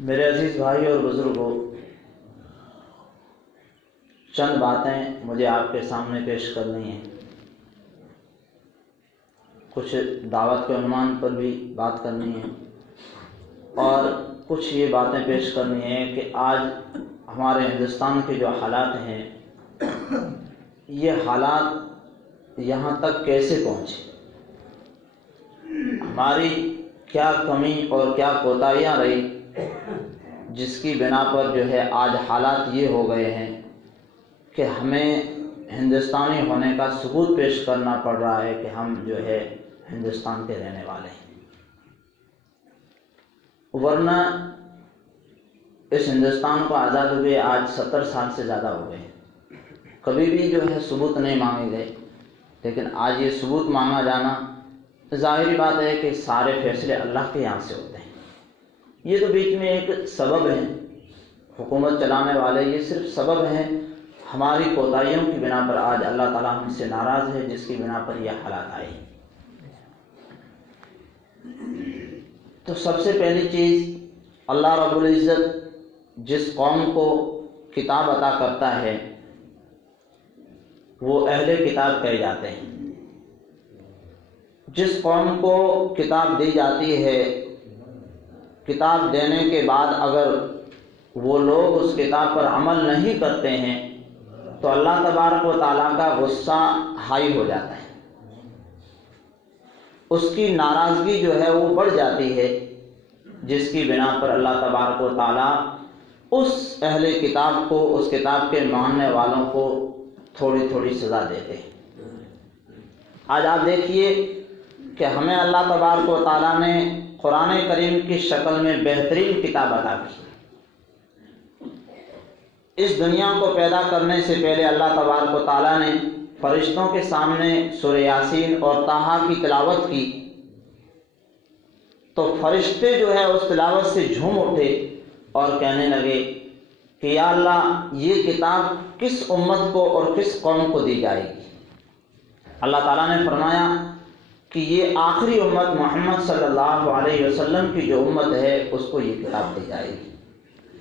میرے عزیز بھائی اور بزرگوں، چند باتیں مجھے آپ کے سامنے پیش کرنی ہیں۔ کچھ دعوت کے عنوان پر بھی بات کرنی ہے اور کچھ یہ باتیں پیش کرنی ہیں کہ آج ہمارے ہندوستان کے جو حالات ہیں، یہ حالات یہاں تک کیسے پہنچے، ہماری کیا کمی اور کیا کوتاہیاں رہی جس کی بنا پر جو ہے آج حالات یہ ہو گئے ہیں کہ ہمیں ہندوستانی ہونے کا ثبوت پیش کرنا پڑ رہا ہے کہ ہم جو ہے ہندوستان کے رہنے والے ہیں، ورنہ اس ہندوستان کو آزاد ہوئے آج 70 سال سے زیادہ ہو گئے، کبھی بھی جو ہے ثبوت نہیں مانگے گئے، لیکن آج یہ ثبوت مانگا جانا ظاہری بات ہے کہ سارے فیصلے اللہ کے یہاں سے ہوتے ہیں۔ یہ تو بیچ میں ایک سبب ہے، حکومت چلانے والے یہ صرف سبب ہیں، ہماری کوتاہیوں کی بنا پر آج اللہ تعالیٰ ہم سے ناراض ہے، جس کی بنا پر یہ حالات آئے۔ تو سب سے پہلی چیز، اللہ رب العزت جس قوم کو کتاب عطا کرتا ہے وہ اہل کتاب کہے جاتے ہیں۔ جس قوم کو کتاب دی جاتی ہے، کتاب دینے کے بعد اگر وہ لوگ اس کتاب پر عمل نہیں کرتے ہیں تو اللہ تبارک و تعالیٰ کا غصہ ہائی ہو جاتا ہے، اس کی ناراضگی جو ہے وہ بڑھ جاتی ہے، جس کی بنا پر اللہ تبارک و تعالیٰ اس اہل کتاب کو، اس کتاب کے ماننے والوں کو تھوڑی تھوڑی سزا دیتے ہیں۔ آج آپ دیکھیے کہ ہمیں اللہ تبارک و تعالیٰ نے قرآن کریم کی شکل میں بہترین کتاب عطا کی۔ اس دنیا کو پیدا کرنے سے پہلے اللہ تبارک و تعالیٰ نے فرشتوں کے سامنے سورہ یاسین اور طٰہٰ کی تلاوت کی تو فرشتے جو ہے اس تلاوت سے جھوم اٹھے اور کہنے لگے کہ یا اللہ، یہ کتاب کس امت کو اور کس قوم کو دی جائے گی؟ اللہ تعالیٰ نے فرمایا کہ یہ آخری امت محمد صلی اللہ علیہ وسلم کی جو امت ہے اس کو یہ کتاب دی جائے گی۔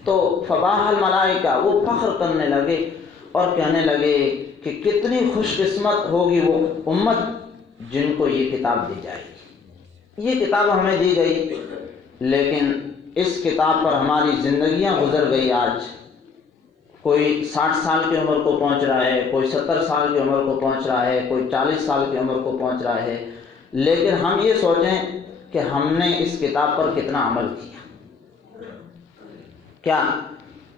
تو فباح الملائکہ، وہ فخر کرنے لگے اور کہنے لگے کہ کتنی خوش قسمت ہوگی وہ امت جن کو یہ کتاب دی جائے گی۔ یہ کتاب ہمیں دی گئی، لیکن اس کتاب پر ہماری زندگیاں گزر گئی۔ آج کوئی 60 سال کی عمر کو پہنچ رہا ہے، کوئی 70 سال کی عمر کو پہنچ رہا ہے، کوئی 40 سال کی عمر کو پہنچ رہا ہے، لیکن ہم یہ سوچیں کہ ہم نے اس کتاب پر کتنا عمل کیا، کیا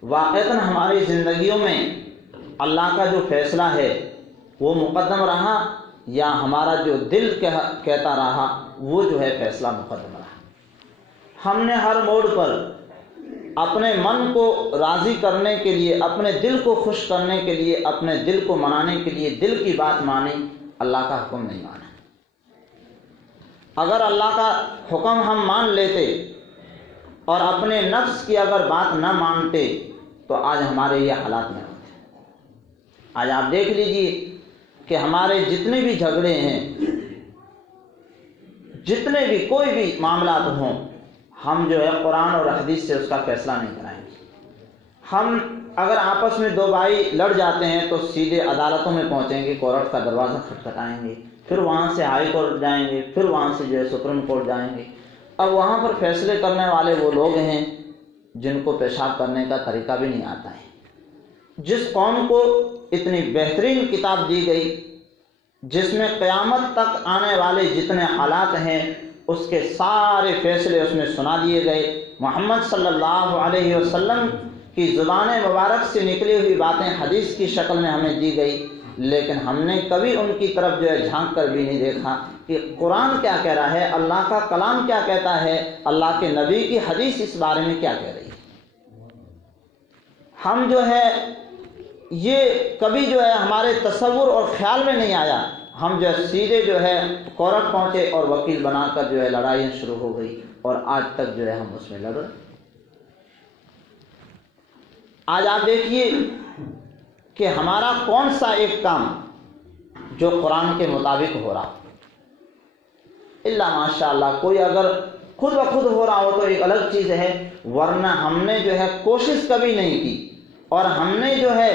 واقعتاً ہماری زندگیوں میں اللہ کا جو فیصلہ ہے وہ مقدم رہا، یا ہمارا جو دل کہتا رہا وہ جو ہے فیصلہ مقدم رہا۔ ہم نے ہر موڑ پر اپنے من کو راضی کرنے کے لیے، اپنے دل کو خوش کرنے کے لیے، اپنے دل کو منانے کے لیے دل کی بات مانی، اللہ کا حکم نہیں مانا۔ اگر اللہ کا حکم ہم مان لیتے اور اپنے نفس کی اگر بات نہ مانتے تو آج ہمارے یہ حالات نہ ہوتے۔ آج آپ دیکھ لیجئے کہ ہمارے جتنے بھی جھگڑے ہیں، جتنے بھی کوئی بھی معاملات ہوں، ہم جو ہے قرآن اور حدیث سے اس کا فیصلہ نہیں کرائیں گے۔ ہم اگر آپس میں دو بھائی لڑ جاتے ہیں تو سیدھے عدالتوں میں پہنچیں گے، کورٹ کا دروازہ کھٹکھٹائیں گے، پھر وہاں سے ہائی کورٹ جائیں گے، پھر وہاں سے جو ہے سپریم کورٹ جائیں گے۔ اب وہاں پر فیصلے کرنے والے وہ لوگ ہیں جن کو پیشاب کرنے کا طریقہ بھی نہیں آتا ہے۔ جس قوم کو اتنی بہترین کتاب دی گئی، جس میں قیامت تک آنے والے جتنے حالات ہیں اس کے سارے فیصلے اس میں سنا دیے گئے، محمد صلی اللہ علیہ وسلم کی زبان مبارک سے نکلی ہوئی باتیں حدیث کی شکل میں ہمیں دی گئی، لیکن ہم نے کبھی ان کی طرف جو ہے جھانک کر بھی نہیں دیکھا کہ قرآن کیا کہہ رہا ہے، اللہ کا کلام کیا کہتا ہے، اللہ کے نبی کی حدیث اس بارے میں کیا کہہ رہی ہے۔ ہم جو ہے یہ کبھی جو ہے ہمارے تصور اور خیال میں نہیں آیا، ہم جو ہے سیدھے جو ہے کورٹ پہنچے اور وکیل بنا کر جو ہے لڑائیاں شروع ہو گئی، اور آج تک جو ہے ہم اس میں لڑ رہے۔ آج آپ دیکھیے کہ ہمارا کون سا ایک کام جو قرآن کے مطابق ہو رہا، الا ماشاء اللہ کوئی اگر خود بخود ہو رہا ہو تو ایک الگ چیز ہے، ورنہ ہم نے جو ہے کوشش کبھی نہیں کی، اور ہم نے جو ہے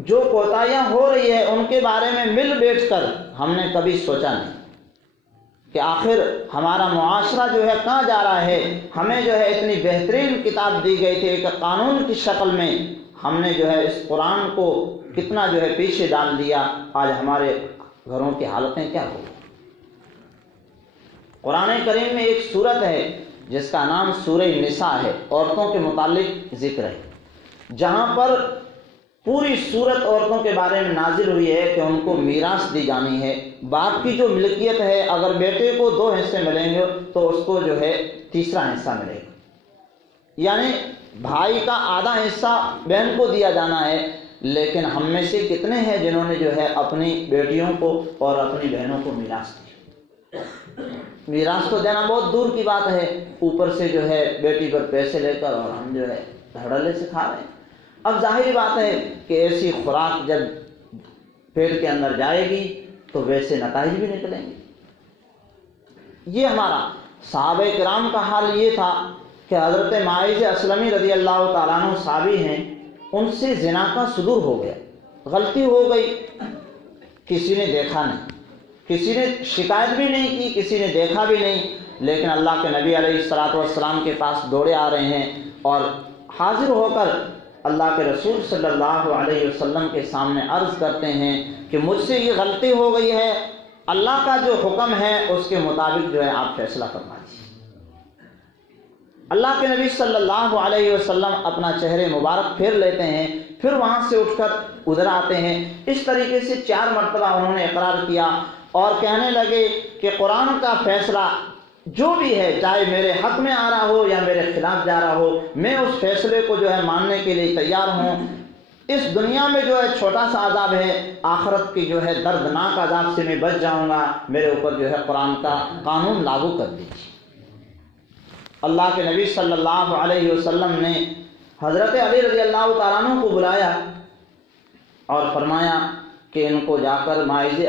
جو کوتاہیاں ہو رہی ہے ان کے بارے میں مل بیٹھ کر ہم نے کبھی سوچا نہیں کہ آخر ہمارا معاشرہ جو ہے کہاں جا رہا ہے۔ ہمیں جو ہے اتنی بہترین کتاب دی گئی تھی ایک قانون کی شکل میں، ہم نے جو ہے اس قرآن کو کتنا جو ہے پیچھے ڈال دیا، آج ہمارے گھروں کی حالتیں کیا ہو۔ قرآن کریم میں ایک سورت ہے جس کا نام سورہ نساء ہے، عورتوں کے متعلق ذکر ہے، جہاں پر پوری سورت عورتوں کے بارے میں نازل ہوئی ہے کہ ان کو میراث دی جانی ہے۔ باپ کی جو ملکیت ہے، اگر بیٹے کو 2 حصے ملیں گے تو اس کو جو ہے تیسرا حصہ ملے گا، یعنی بھائی کا آدھا حصہ بہن کو دیا جانا ہے۔ لیکن ہم میں سے کتنے ہیں جنہوں نے جو ہے اپنی بیٹیوں کو اور اپنی بہنوں کو میراث دیا؟ میراث تو دینا بہت دور کی بات ہے، اوپر سے جو ہے بیٹی پر پیسے لے کر اور ہم جو ہے دھڑلے سے کھا رہے ہیں۔ اب ظاہری بات ہے کہ ایسی خوراک جب پیٹ کے اندر جائے گی تو ویسے نتائج بھی نکلیں گے۔ یہ ہمارا صحابہ کرام کا حال یہ تھا کہ حضرت ماعز اسلمی رضی اللہ تعالیٰ عنہ صحابی ہیں، ان سے زنا کا صدور ہو گیا، غلطی ہو گئی، کسی نے دیکھا نہیں، کسی نے شکایت بھی نہیں کی، کسی نے دیکھا بھی نہیں، لیکن اللہ کے نبی علیہ الصلوۃ والسلام کے پاس دوڑے آ رہے ہیں اور حاضر ہو کر اللہ کے رسول صلی اللہ علیہ وسلم کے سامنے عرض کرتے ہیں کہ مجھ سے یہ غلطی ہو گئی ہے، اللہ کا جو حکم ہے اس کے مطابق جو ہے آپ فیصلہ فرما دیجیے۔ اللہ کے نبی صلی اللہ علیہ وسلم اپنا چہرے مبارک پھیر لیتے ہیں، پھر وہاں سے اٹھ کر ادھر آتے ہیں۔ اس طریقے سے 4 مرتبہ انہوں نے اقرار کیا اور کہنے لگے کہ قرآن کا فیصلہ جو بھی ہے، چاہے میرے حق میں آ رہا ہو یا میرے خلاف جا رہا ہو، میں اس فیصلے کو جو ہے ماننے کے لیے تیار ہوں۔ اس دنیا میں جو ہے چھوٹا سا عذاب ہے، آخرت کی جو ہے دردناک عذاب سے میں بچ جاؤں گا، میرے اوپر جو ہے قرآن کا قانون لاگو کر دیجیے۔ اللہ کے نبی صلی اللہ علیہ وسلم نے حضرت علی رضی اللہ تعالیٰ عنہ کو بلایا اور فرمایا کہ ان کو جا کر ماعز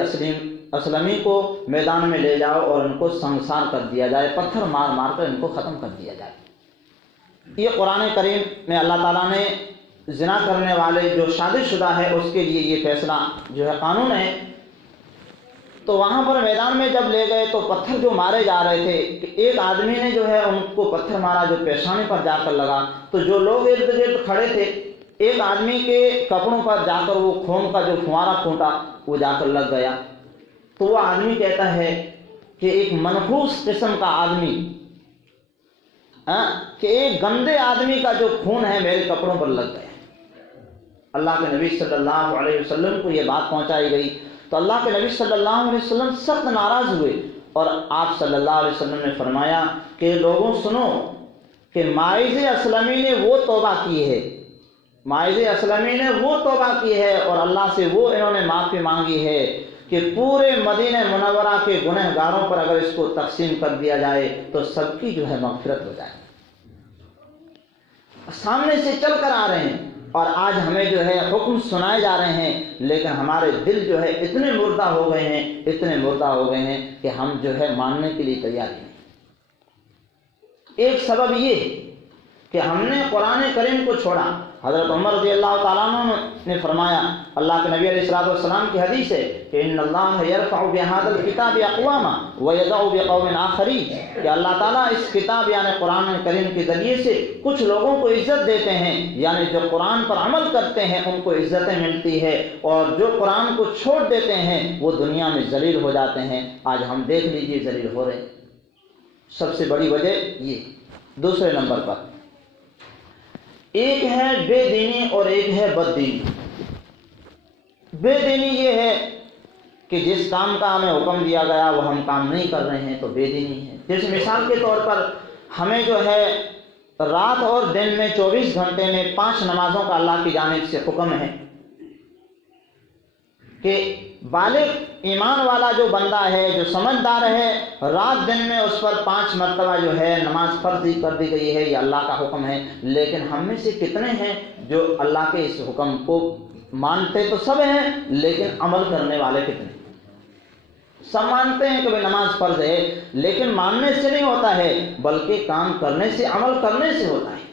اسلمی کو میدان میں لے جاؤ اور ان کو سنگسار کر دیا جائے، پتھر مار مار کر ان کو ختم کر دیا جائے۔ یہ قرآن کریم میں اللہ تعالیٰ نے زنا کرنے والے جو شادی شدہ ہے اس کے لیے یہ فیصلہ جو ہے قانون ہے۔ تو وہاں پر میدان میں جب لے گئے تو پتھر جو مارے جا رہے تھے کہ ایک آدمی نے جو ہے ان کو پتھر مارا جو پیشانی پر جا کر لگا، تو جو لوگ ارد گرد کھڑے تھے ایک آدمی کے کپڑوں پر جا کر وہ خون کا جو فوارہ پھوٹا وہ جا کر لگ گیا۔ تو وہ آدمی کہتا ہے کہ ایک منحوس قسم کا آدمی، کہ ایک گندے آدمی کا جو خون ہے میرے کپڑوں پر لگ گیا۔ اللہ کے نبی صلی اللہ علیہ وسلم کو یہ بات پہنچائی گئی تو اللہ کے نبی صلی اللہ علیہ وسلم سخت ناراض ہوئے اور آپ صلی اللہ علیہ وسلم نے فرمایا کہ لوگوں سنو کہ ماعز اسلمی نے وہ توبہ کی ہے، ماعز اسلمی نے وہ توبہ کی ہے اور اللہ سے وہ انہوں نے معافی مانگی ہے کہ پورے مدینہ منورہ کے گنہگاروں پر اگر اس کو تقسیم کر دیا جائے تو سب کی جو ہے مغفرت ہو جائے۔ سامنے سے چل کر آ رہے ہیں اور آج ہمیں جو ہے حکم سنائے جا رہے ہیں، لیکن ہمارے دل جو ہے اتنے مردہ ہو گئے ہیں، اتنے مردہ ہو گئے ہیں کہ ہم جو ہے ماننے کے لیے تیار نہیں۔ ایک سبب یہ کہ ہم نے قرآن کریم کو چھوڑا۔ حضرت عمر رضی اللہ تعالیٰ عنہ نے فرمایا، اللہ کے نبی علیہ الصلوۃ والسلام کی حدیث ہے کہ ان اللہ یرفع بہذا الکتاب اقواما ویضع بقوم آخرین، کہ اللہ تعالیٰ اس کتاب یعنی قرآن کریم کے ذریعے سے کچھ لوگوں کو عزت دیتے ہیں، یعنی جو قرآن پر عمل کرتے ہیں ان کو عزتیں ملتی ہے، اور جو قرآن کو چھوڑ دیتے ہیں وہ دنیا میں ذلیل ہو جاتے ہیں۔ آج ہم دیکھ لیجئے ذلیل ہو رہے ہیں۔ سب سے بڑی وجہ یہ۔ دوسرے نمبر پر ایک ہے بے دینی اور ایک ہے بد دینی۔ بے دینی یہ ہے کہ جس کام کا ہمیں حکم دیا گیا وہ ہم کام نہیں کر رہے ہیں تو بے دینی ہے۔ جیسے مثال کے طور پر ہمیں جو ہے رات اور دن میں 24 گھنٹے میں 5 نمازوں کا اللہ کی جانب سے حکم ہے کہ بالغ ایمان والا جو بندہ ہے، جو سمجھدار ہے، رات دن میں اس پر 5 مرتبہ جو ہے نماز فرض کر دی گئی ہے، یہ اللہ کا حکم ہے۔ لیکن ہم میں سے کتنے ہیں جو اللہ کے اس حکم کو مانتے تو سب ہیں لیکن عمل کرنے والے کتنے؟ سب مانتے ہیں کہ بھائی نماز فرض ہے، لیکن ماننے سے نہیں ہوتا ہے بلکہ کام کرنے سے، عمل کرنے سے ہوتا ہے۔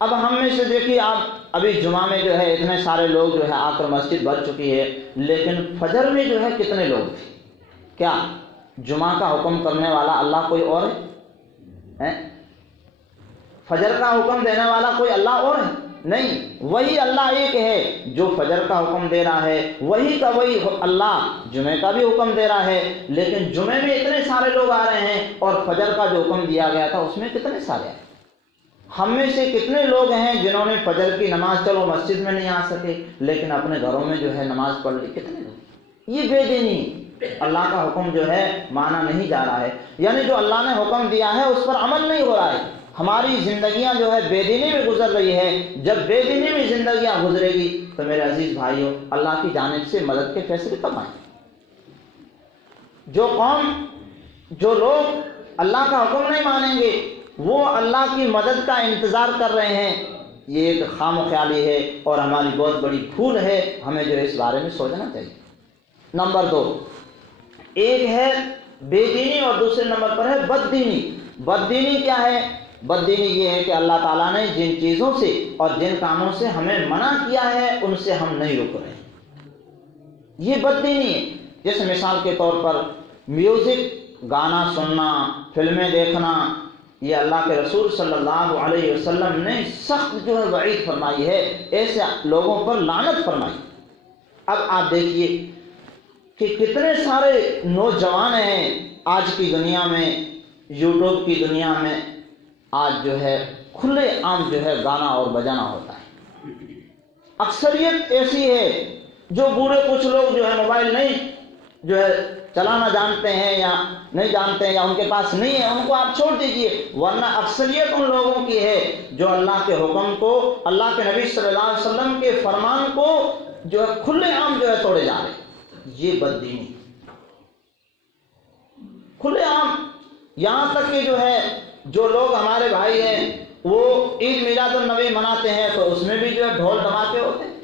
اب ہم میں سے دیکھیے، آپ ابھی جمعہ میں جو ہے اتنے سارے لوگ جو ہے آ کر مسجد بھر چکی ہے، لیکن فجر میں جو ہے کتنے لوگ تھے؟ کیا جمعہ کا حکم کرنے والا اللہ کوئی اور ہے؟ فجر کا حکم دینے والا کوئی اللہ اور ہے؟ نہیں، وہی اللہ ایک ہے جو فجر کا حکم دے رہا ہے، وہی کا وہی اللہ جمعے کا بھی حکم دے رہا ہے، لیکن جمعے میں اتنے سارے لوگ آ رہے ہیں اور فجر کا جو حکم دیا گیا تھا اس میں کتنے سارے آئے؟ ہم میں سے کتنے لوگ ہیں جنہوں نے فجر کی نماز، چلو مسجد میں نہیں آ سکے لیکن اپنے گھروں میں جو ہے نماز پڑھ لی؟ کتنے لوگ؟ یہ بے دینی، اللہ کا حکم جو ہے مانا نہیں جا رہا ہے، یعنی جو اللہ نے حکم دیا ہے اس پر عمل نہیں ہو رہا ہے۔ ہماری زندگیاں جو ہے بے دینی میں گزر رہی ہے۔ جب بے دینی میں زندگیاں گزرے گی تو میرے عزیز بھائیوں، اللہ کی جانب سے مدد کے فیصلے کب آئیں؟ جو قوم، جو لوگ اللہ کا حکم نہیں مانیں گے وہ اللہ کی مدد کا انتظار کر رہے ہیں، یہ ایک خام خیالی ہے اور ہماری بہت بڑی بھول ہے، ہمیں جو ہے اس بارے میں سوچنا چاہیے۔ نمبر 2، ایک ہے بے دینی اور دوسرے نمبر پر ہے بد دینی۔ بد دینی کیا ہے؟ بد دینی یہ ہے کہ اللہ تعالیٰ نے جن چیزوں سے اور جن کاموں سے ہمیں منع کیا ہے ان سے ہم نہیں رک رہے ہیں، یہ بد دینی ہے۔ جیسے مثال کے طور پر میوزک، گانا سننا، فلمیں دیکھنا، یہ اللہ کے رسول صلی اللہ علیہ وسلم نے سخت جو ہے وعید فرمائی ہے، ایسے لوگوں پر لعنت فرمائی۔ اب آپ دیکھیے کہ کتنے سارے نوجوان ہیں آج کی دنیا میں، یوٹیوب کی دنیا میں آج جو ہے کھلے عام جو ہے گانا اور بجانا ہوتا ہے۔ اکثریت ایسی ہے جو بوڑھے کچھ لوگ جو ہے موبائل نہیں جو ہے چلانا جانتے ہیں یا نہیں جانتے ہیں یا ان کے پاس نہیں ہے، ان کو آپ چھوڑ دیجئے، ورنہ اکثریت ان لوگوں کی ہے جو اللہ کے حکم کو، اللہ کے نبی صلی اللہ علیہ وسلم کے فرمان کو جو ہے کھلے عام جو ہے توڑے جا رہے ہیں۔ یہ بددینی کھلے عام، یہاں تک کہ جو ہے جو لوگ ہمارے بھائی ہیں وہ عید میلاد النبی مناتے ہیں تو اس میں بھی جو ہے ڈھول دھماکے ہوتے ہیں۔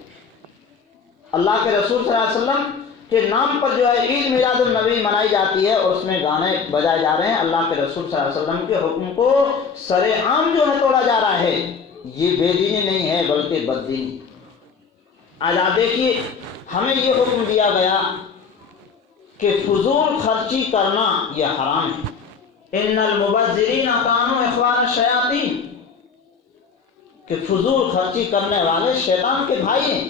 اللہ کے رسول صلی اللہ علیہ وسلم کے نام پر جو ہے عید میلاد النبی منائی جاتی ہے اور اس میں گانے بجائے جا رہے ہیں، اللہ کے رسول صلی اللہ علیہ وسلم کے حکم کو سر عام جو ہے توڑا جا رہا ہے۔ یہ بے دینی نہیں ہے بلکہ بد دینی۔ آج آپ دیکھیے ہمیں یہ حکم دیا گیا کہ فضول خرچی کرنا یہ حرام ہے۔ ان المبذرین کانوا اخوان الشیاطین، کہ فضول خرچی کرنے والے شیطان کے بھائی ہیں۔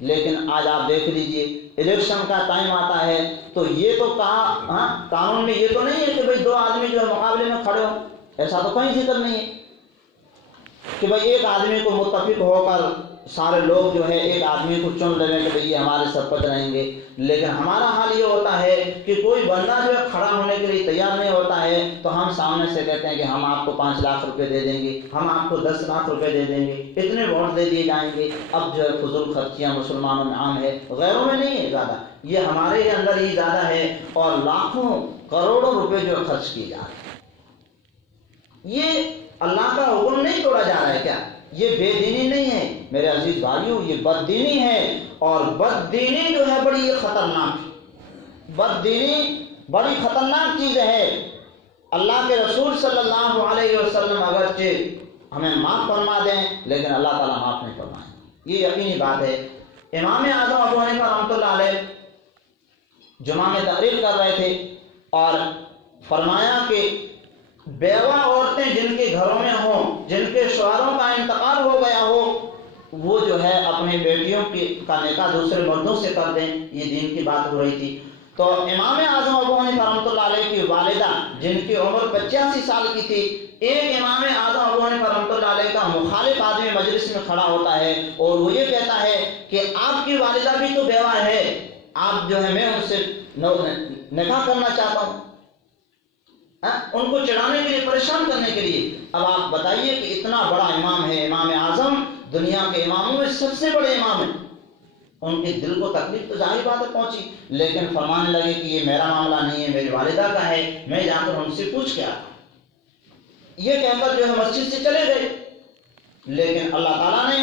لیکن آج آپ دیکھ لیجئے الیکشن کا ٹائم آتا ہے تو یہ تو کہا قانون میں یہ تو نہیں ہے کہ بھئی 2 آدمی جو ہے مقابلے میں کھڑے ہوں، ایسا تو کہیں ذکر نہیں ہے کہ بھئی ایک آدمی کو متفق ہو کر سارے لوگ جو ہے ایک آدمی کو چن لیں کہ بھئی یہ ہمارے سرپنچ رہیں گے، لیکن ہمارا حال یہ ہوتا ہے کہ کوئی بندہ جو ہے کھڑا ہونے کے لیے تیار نہیں ہوتا ہے تو ہم سامنے سے کہتے ہیں کہ ہم آپ کو 5 لاکھ روپے دے دیں گے، ہم آپ کو 10 لاکھ روپے دے دیں گے، اتنے ووٹ دے دیے جائیں گے۔ اب جو ہے فضول خرچیاں مسلمانوں میں عام ہے، غیروں میں نہیں ہے زیادہ، یہ ہمارے اندر ہی زیادہ ہے اور لاکھوں کروڑوں روپے جو خرچ کیے جا رہے ہیں۔ یہ اللہ کا حکم نہیں توڑا جا رہا ہے کیا؟ یہ بے دینی نہیں ہے میرے عزیز بھائیوں، یہ بد دینی ہے، اور بد دینی جو ہے بڑی خطرناک، بد دینی بڑی خطرناک چیز ہے۔ اللہ کے رسول صلی اللہ علیہ وسلم اگرچہ ہمیں معاف فرما دیں لیکن اللہ تعالیٰ معاف نہیں فرمائیں، یہ یقینی بات ہے۔ امام اعظم ابو حنیفہ رحمۃ اللہ علیہ جمعہ میں تقریر کر رہے تھے اور فرمایا کہ بیوہ عورتیں جن کے گھروں میں ہوں، جن کے شوہروں کا انتقال ہو گیا ہو، وہ جو ہے اپنی بیٹیوں کا نکاح دوسرے مردوں سے کر دیں، یہ دین کی بات ہو رہی تھی۔ تو امام اعظم ابو حنیفہ رحمۃ اللہ علیہ کی والدہ جن کی عمر 85 سال کی تھی، ایک امام اعظم ابو حنیفہ رحمۃ اللہ علیہ کا مخالف آدمی مجلس میں کھڑا ہوتا ہے اور وہ یہ کہتا ہے کہ آپ کی والدہ بھی تو بیوہ ہے، آپ جو ہے میں ان سے نکاح کرنا چاہتا ہوں، ان کو چڑھانے کے لیے، پریشان کرنے کے لیے۔ اب آپ بتائیے کہ اتنا بڑا امام ہے، امام اعظم دنیا کے اماموں میں سب سے بڑے امام ہیں، ان کے دل کو تکلیف تو ظاہر بات ہے پہنچی، لیکن فرمانے لگے کہ یہ میرا معاملہ نہیں ہے، میری والدہ کا ہے، میں جا کر ان سے پوچھ کے آتا ہوں، یہ کہہ کر جو ہے مسجد سے چلے گئے۔ لیکن اللہ تعالیٰ نے